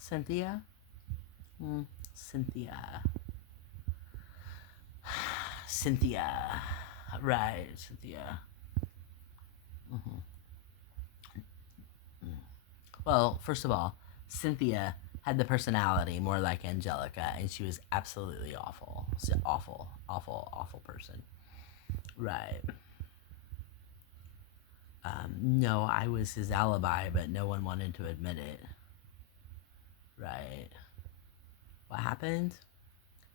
Cynthia? Cynthia. Cynthia. Right, Cynthia. Well, first of all, Cynthia had the personality more like Angelica, and she was absolutely awful. Awful, awful, awful person. Right. No, I was his alibi, but no one wanted to admit it. Right. What happened?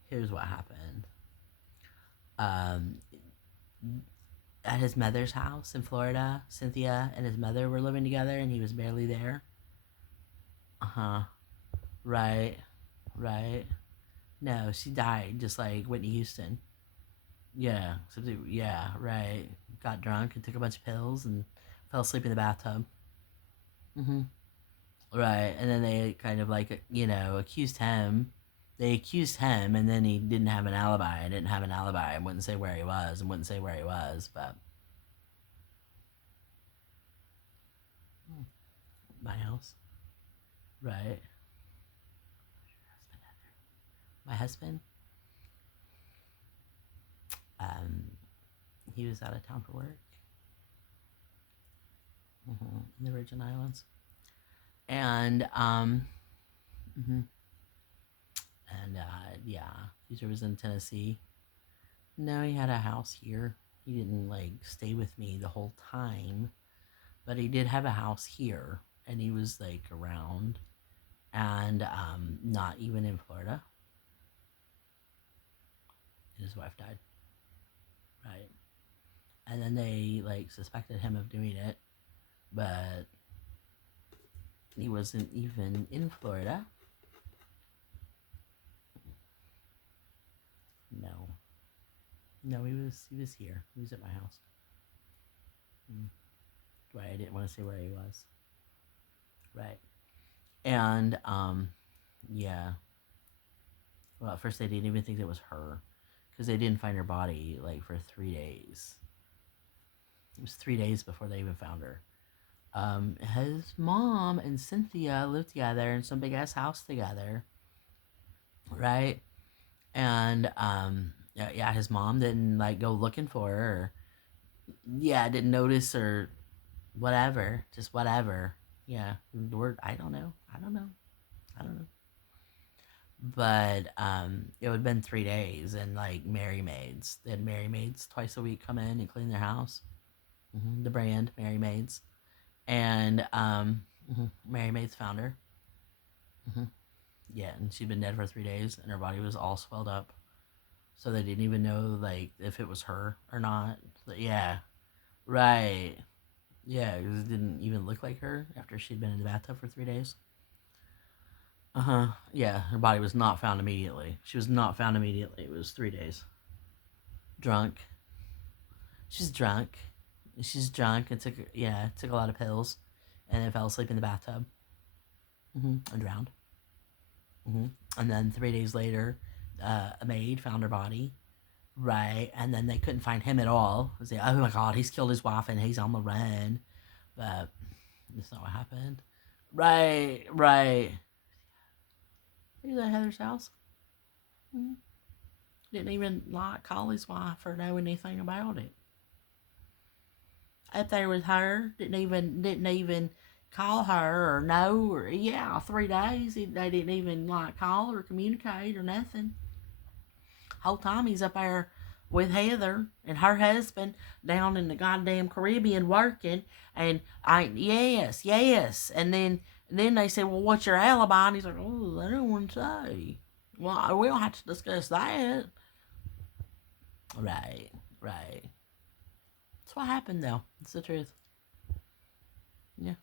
Here's what happened. Um, at his mother's house in Florida, Cynthia and his mother were living together, and he was barely there. Uh huh. Right. Right. No, she died just like Whitney Houston. Yeah. Yeah. Right. Got drunk and took a bunch of pills and fell asleep in the bathtub. Mm-hmm. Right. And then they kind of like accused him. They accused him, and then he didn't have an alibi. I didn't have an alibi and wouldn't say where he was and wouldn't say where he was. But my house. Right. My husband. Um, he was out of town for work. In the Virgin Islands, and mhm. and yeah, he was in Tennessee. No, he had a house here. He didn't like stay with me the whole time, but he did have a house here, and he was like around, and not even in Florida. And his wife died, right? And then they like suspected him of doing it, but he wasn't even in Florida. No, no, he was here. He was at my house. Mm. Right, I didn't want to say where he was. Right, and yeah. Well, at first they didn't even think it was her because they didn't find her body like for 3 days. It was 3 days before they even found her. His mom and Cynthia lived together in some big ass house together, right? And yeah, yeah, his mom didn't like go looking for her. Or, yeah, didn't notice or whatever, just whatever. Yeah, the word I don't know. I don't know. I don't know. But it would have been 3 days, and like Mary Maids, they had Mary Maids twice a week come in and clean their house. The brand Mary Maids, and Mary Maids found her. hmm Yeah, and she'd been dead for 3 days, and her body was all swelled up, so they didn't even know like if it was her or not. But yeah, right. Yeah, because it didn't even look like her after she'd been in the bathtub for 3 days. Uh huh. Yeah, her body was not found immediately. She was not found immediately. It was 3 days. Drunk. She's drunk. She's drunk and took a lot of pills, and then fell asleep in the bathtub. And drowned. And then 3 days later, a maid found her body. Right, and then they couldn't find him at all. They, oh my god, he's killed his wife and he's on the run. But that's not what happened. Right, right. He was at Heather's house. Mm-hmm. Didn't even like call his wife or know anything about it. Up there with her, didn't even call her or know or yeah, 3 days they didn't even like call or communicate or nothing. Whole time he's up there with Heather and her husband down in the goddamn Caribbean working, and I yes, and then they said, well, what's your alibi? And he's like, oh, I don't want to say. Well, we don't have to discuss that. Right, right. That's what happened though. It's the truth. Yeah.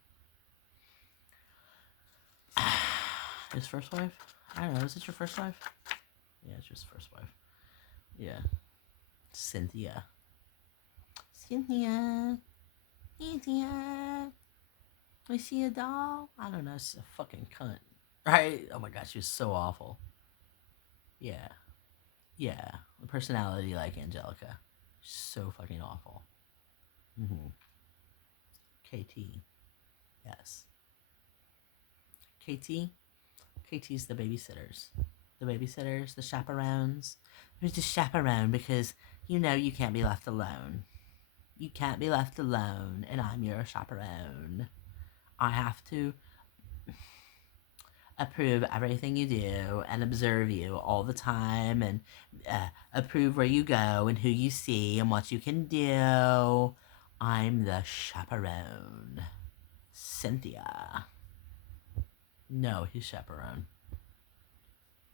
His first wife? I don't know. Is it your first wife? Yeah, it's just first wife. Yeah. Cynthia. Cynthia. Cynthia. Was she a doll? I don't know. She's a fucking cunt. Right? Oh my gosh, she was so awful. Yeah. Yeah. The personality like Angelica. So fucking awful. KT. Yes. KT? KT's the babysitters. The babysitters, the chaperones. Who's the chaperone? Because you know you can't be left alone. You can't be left alone, and I'm your chaperone. I have to approve everything you do and observe you all the time and approve where you go and who you see and what you can do. I'm the chaperone. Cynthia. No, his chaperone.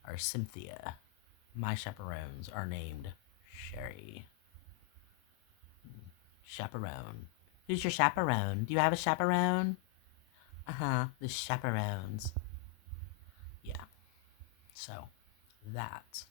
Or Cynthia. My chaperones are named Sherry. Chaperone. Who's your chaperone? Do you have a chaperone? The chaperones. Yeah. So, that